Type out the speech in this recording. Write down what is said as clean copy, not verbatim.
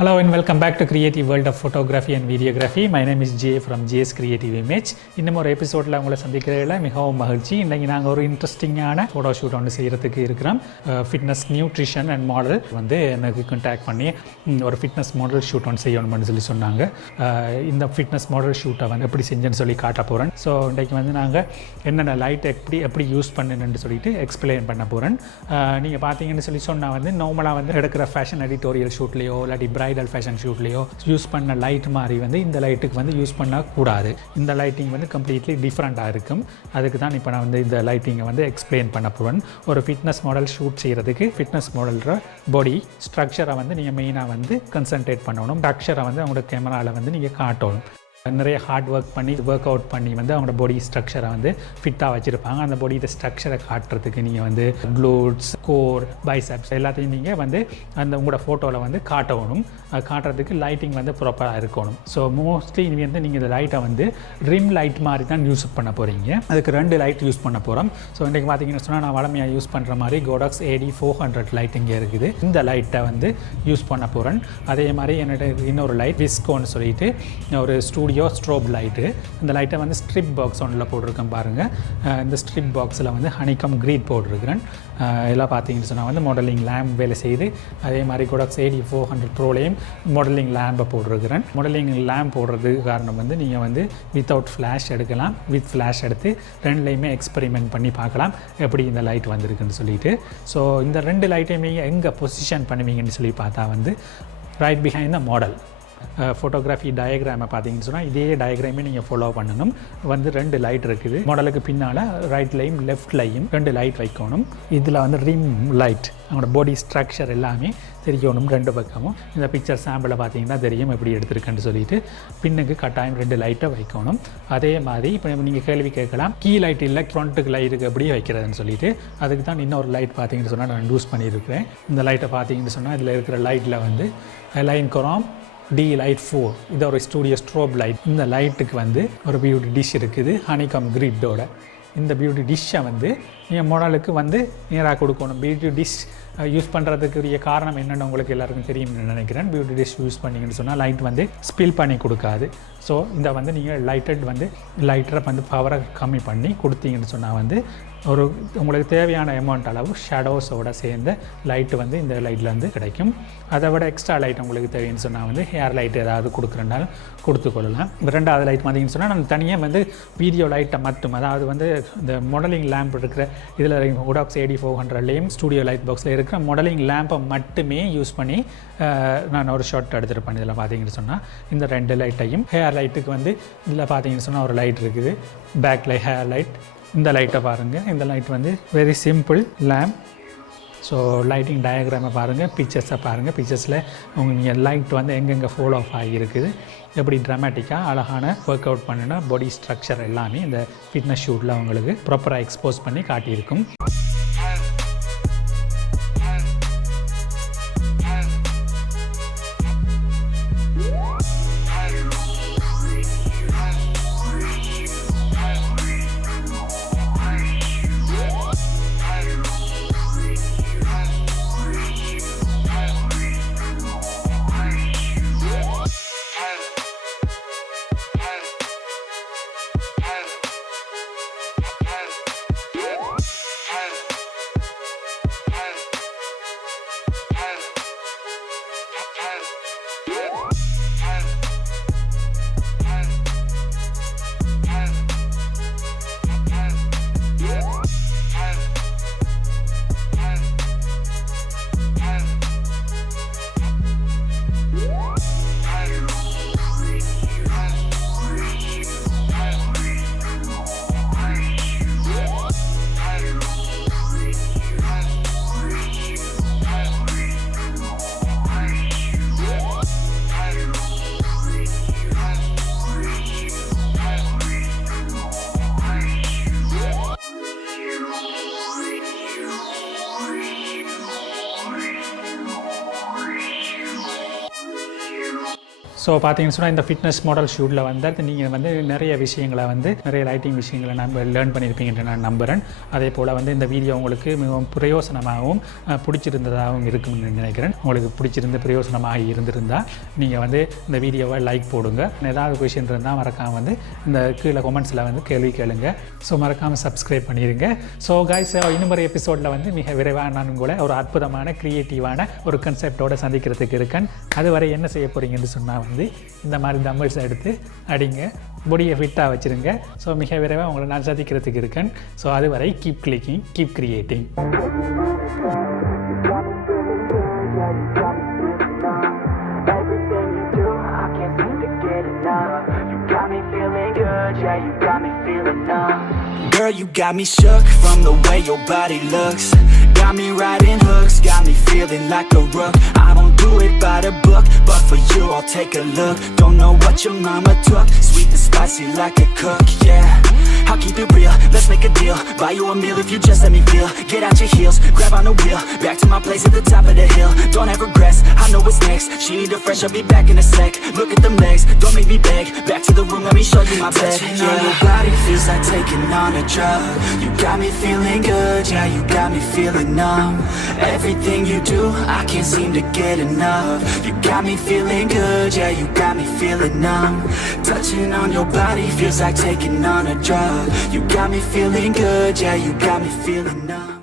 Hello and welcome back to Creative World of Photography and Videography. My name is Jay from Jay's Creative Image. In ஒரு எபிசோடில் உங்களை சந்திக்கிறதுல மிகவும் மகிழ்ச்சி. இன்றைக்கி நாங்கள் ஒரு இன்ட்ரெஸ்டிங்கான ஃபோட்டோ ஷூட் ஒன்று செய்கிறதுக்கு இருக்கிறோம். ஃபிட்னஸ் நியூட்ரிஷன் அண்ட் மாடல் வந்து எனக்கு கான்டாக்ட் பண்ணி ஒரு ஃபிட்னஸ் மாடல் ஷூட் ஒன்று செய்யணும்னு சொல்லி சொன்னாங்க. இந்த ஃபிட்னஸ் மாடல் ஷூட்டை வந்து எப்படி செஞ்சேன்னு சொல்லி காட்ட போகிறேன். ஸோ இன்றைக்கு வந்து நாங்கள் என்னென்ன லைட் எப்படி யூஸ் பண்ணுன்னு சொல்லிட்டு எக்ஸ்பிளைன் பண்ண போகிறேன். நீங்கள் பார்த்தீங்கன்னு சொல்லி சொன்னால் வந்து நார்மலாக வந்து எடுக்கிற ஃபேஷன் எடிட்டோரியல் ஷூட்லேயோ இல்லாட்டி பிரைடல் ஃபேஷன் ஷூட்லேயோ யூஸ் பண்ண லைட் மாதிரி வந்து இந்த லைட்டுக்கு வந்து யூஸ் பண்ணக்கூடாது. இந்த லைட்டிங் வந்து கம்ப்ளீட்லி டிஃப்ரெண்ட்டாக இருக்கும். அதுக்கு தான் இப்போ நான் வந்து இந்த லைட்டிங்கை வந்து எக்ஸ்பிளைன் பண்ண போகிறேன். ஒரு ஃபிட்னஸ் மாடல் ஷூட் செய்கிறதுக்கு ஃபிட்னஸ் மாடல்ற பாடி ஸ்ட்ரக்சரை வந்து நீங்கள் மெயினாக வந்து கன்சன்ட்ரேட் பண்ணணும். ஸ்ட்ரக்சரை வந்து அவங்களோட கேமராவில் வந்து நீங்கள் காட்டணும். நிறைய ஹார்ட் ஒர்க் அவுட் பண்ணி வந்து அவங்களோட பாடி ஸ்ட்ரக்சரை வந்து ஃபிட்டாக வச்சுருப்பாங்க. அந்த பாடியோட ஸ்ட்ரக்சரை காட்டுறதுக்கு நீங்கள் வந்து க்ளூட்ஸ், கோர், பைசப்ஸ் எல்லாத்தையும் நீங்கள் வந்து அந்த உங்களோட ஃபோட்டோவில் வந்து காட்டணும். காட்டுறதுக்கு லைட்டிங் வந்து ப்ராப்பராக இருக்கணும். ஸோ மோஸ்ட்லி இனி வந்து நீங்கள் இந்த லைட்டை வந்து ரிம் லைட் மாதிரி தான் யூஸ் பண்ண போகிறீங்க. அதுக்கு 2 லைட் யூஸ் பண்ண போகிறோம். ஸோ இன்றைக்கு பார்த்தீங்கன்னு சொன்னால் நான் வளமையாக யூஸ் பண்ணுற மாதிரி Godox AD400 லைட் இங்கே இருக்குது. இந்த லைட்டை வந்து யூஸ் பண்ண போகிறேன். அதே மாதிரி என்னோட இன்னொரு லைட் விஸ்கோன்னு சொல்லிட்டு ஒரு ஸ்ட்ரோப் லைட்டு. இந்த லைட்டை வந்து ஸ்ட்ரிப் பாக்ஸ் ஒன்றில் போட்டிருக்கேன் பாருங்கள். இந்த ஸ்ட்ரிப் பாக்ஸில் வந்து honeycomb கிரீட் போட்டிருக்கிறேன். எல்லாம் பார்த்தீங்கன்னு சொன்னால் வந்து மாடலிங் லேம்ப் வேலை செய்து. அதே மாதிரி Godox AD400 ப்ரோலையும் மாடலிங் லேம்பை போட்டிருக்கிறேன். மாடலிங் லேம்ப் போடுறதுக்கு காரணம் வந்து நீங்கள் வந்து வித்தவுட் ஃப்ளாஷ் எடுக்கலாம், வித் ஃப்ளாஷ் எடுத்து ரெண்டுலேயுமே எக்ஸ்பெரிமெண்ட் பண்ணி பார்க்கலாம் எப்படி இந்த லைட் வந்திருக்குன்னு சொல்லிட்டு. ஸோ இந்த 2 லைட்டையுமே எங்கே பொசிஷன் பண்ணுவீங்கன்னு சொல்லி பார்த்தா வந்து right behind the model. Photography டயக்ராமை பார்த்தீங்கன்னு சொன்னால் இதே டயக்ராமே நீங்கள் ஃபாலோ பண்ணணும். வந்து 2 லைட் இருக்குது. மாடலுக்கு பின்னால் ரைட்லையும் லெஃப்ட்லையும் 2 லைட் வைக்கணும். இதில் வந்து ரிம் லைட் அவங்களோட பாடி ஸ்ட்ரக்சர் எல்லாமே தெரியணும் 2 பக்கமும். இந்த பிக்சர் சாம்பிளை பார்த்தீங்கன்னா தெரியும் எப்படி எடுத்துருக்குன்னு சொல்லிட்டு. பின்னுக்கு கட்டாயம் 2 லைட்டை வைக்கணும். அதே மாதிரி இப்போ நீங்கள் கேள்வி கேட்கலாம், கீ லைட் இல்லை ஃப்ரண்ட்டுக்கு லைட்டுக்கு எப்படி வைக்கிறதுன்னு சொல்லிட்டு. அதுக்கு தான் இன்னொரு லைட் பார்த்தீங்கன்னு சொன்னால் நான் யூஸ் பண்ணியிருக்கிறேன். இந்த லைட்டை பார்த்தீங்கன்னு சொன்னால் இதில் இருக்கிற லைட்டில் வந்து Elinchrom DLite 4 இது ஒரு ஸ்டூடியோ ஸ்ட்ரோப் லைட். இந்த லைட்டுக்கு வந்து ஒரு பியூட்டி டிஷ் இருக்குது honeycomb கிரிட்டோட. இந்த பியூட்டி டிஷ்ஷை வந்து நீங்கள் மாடலுக்கு வந்து நேராக கொடுக்கணும். பியூட்டி டிஷ் யூஸ் பண்ணுறதுக்குரிய காரணம் என்னென்னு உங்களுக்கு எல்லாருக்கும் தெரியும்னு நினைக்கிறேன். பியூட்டி டிஷ் யூஸ் பண்ணிங்கன்னு சொன்னால் லைட் வந்து ஸ்பில் பண்ணி கொடுக்காது. ஸோ இந்த வந்து நீங்கள் லைட்டரை வந்து பவரை கம்மி பண்ணி கொடுத்தீங்கன்னு சொன்னால் வந்து ஒரு உங்களுக்கு தேவையான அமௌண்ட் அளவு ஷேடோஸோட சேர்ந்த லைட்டு வந்து இந்த லைட்டில் வந்து கிடைக்கும். அதை விட எக்ஸ்ட்ரா லைட் உங்களுக்கு தேவைன்னு சொன்னால் வந்து ஹேர் லைட் ஏதாவது கொடுக்குறனாலும் கொடுத்துக்கொள்ளலாம். 2வது லைட் பார்த்தீங்கன்னு சொன்னால் நான் தனியாக வந்து வீடியோ லைட்டை மட்டும், அதாவது வந்து இந்த மாடலிங் லேம்ப் இருக்கிற இதில் Godox AD400லேயும் ஸ்டூடியோ லைட் பாக்ஸில் இருக்கிற மாடலிங் லேம்பை மட்டுமே யூஸ் பண்ணி நான் ஒரு ஷாட் எடுத்துருப்பேன். இதில் பார்த்தீங்கன்னு சொன்னால் இந்த 2 லைட்டையும் ஹேர் லைட்டுக்கு வந்து இதில் பார்த்தீங்கன்னு சொன்னால் ஒரு லைட் இருக்குது, பேக் லைட், ஹேர் லைட். இந்த லைட்டை பாருங்கள். இந்த லைட் வந்து very simple lamp. So lighting டயக்ராமை பாருங்கள், பிக்சர்ஸை பாருங்கள். பிக்சர்ஸில் நீங்கள் லைட் வந்து எங்கெங்கே ஃபாலோ ஆஃப் ஆகியிருக்குது, எப்படி ட்ராமேட்டிக்காக அழகான ஒர்க் அவுட் பண்ணினா பாடி ஸ்ட்ரக்சர் எல்லாமே இந்த ஃபிட்னஸ் ஷூட்டில் அவங்களுக்கு ப்ராப்பராக எக்ஸ்போஸ் பண்ணி காட்டியிருக்கும். ஸோ பார்த்தீங்கன்னு சொன்னால் இந்த ஃபிட்னஸ் மாடல் ஷூட்டில் வந்து நீங்கள் வந்து நிறைய விஷயங்களை வந்து நிறைய லைட்டிங் விஷயங்களை நம்ம லேர்ன் பண்ணியிருப்பீங்கன்னு நான் நம்புகிறேன். அதே போல் வந்து இந்த வீடியோ உங்களுக்கு மிகவும் பிரயோசனமாகவும் பிடிச்சிருந்ததாகவும் இருக்கும்னு நினைக்கிறேன். உங்களுக்கு பிடிச்சிருந்து பிரயோசனமாக இருந்திருந்தால் நீங்கள் வந்து இந்த வீடியோவை லைக் போடுங்க. ஏதாவது கொஷின் இருந்தால் மறக்காமல் வந்து இந்த கீழே கமெண்ட்ஸில் வந்து கேள்வி கேளுங்க. ஸோ மறக்காமல் சப்ஸ்கிரைப் பண்ணிடுங்க. ஸோ கைஸ், இன்னும் ஒரு எபிசோடில் வந்து மிக விரைவாக நான் உங்களை ஒரு அற்புதமான க்ரியேட்டிவான ஒரு கன்செப்டோடு சந்திக்கிறதுக்கு இருக்கேன். அதுவரை என்ன செய்ய போகிறீங்கன்னு சொன்னால் வந்து இந்த மாதிரி தம்பிள்ஸ் எடுத்து அடிங்க, பொடியை ஃபிட்டாக வச்சுருங்க. ஸோ மிக விரைவாக உங்களை நான் சந்திக்கிறதுக்கு இருக்கேன். ஸோ அதுவரை keep clicking, keep creating. Girl, you got me shook from the way your body looks. Got me riding hooks, got me feeling like a rook. I don't do it by the book, but for you I'll take a look. Don't know what your mama took, sweet and spicy like a cook, yeah. I'll keep it real, let's make a deal. Buy you a meal if you just let me feel. Get out your heels, grab on the wheel. Back to my place at the top of the hill. Don't have regrets, I know what's next. She need a fresh, I'll be back in a sec. Look at them legs, don't make me beg. Back to the room, let me show you my bed. Touching on your body feels like taking on a drug. You got me feeling good, yeah, you got me feeling numb. Everything you do, I can't seem to get enough. You got me feeling good, yeah, you got me feeling numb. Touching on your body feels like taking on a drug. You got me feeling good, yeah, you got me feeling numb.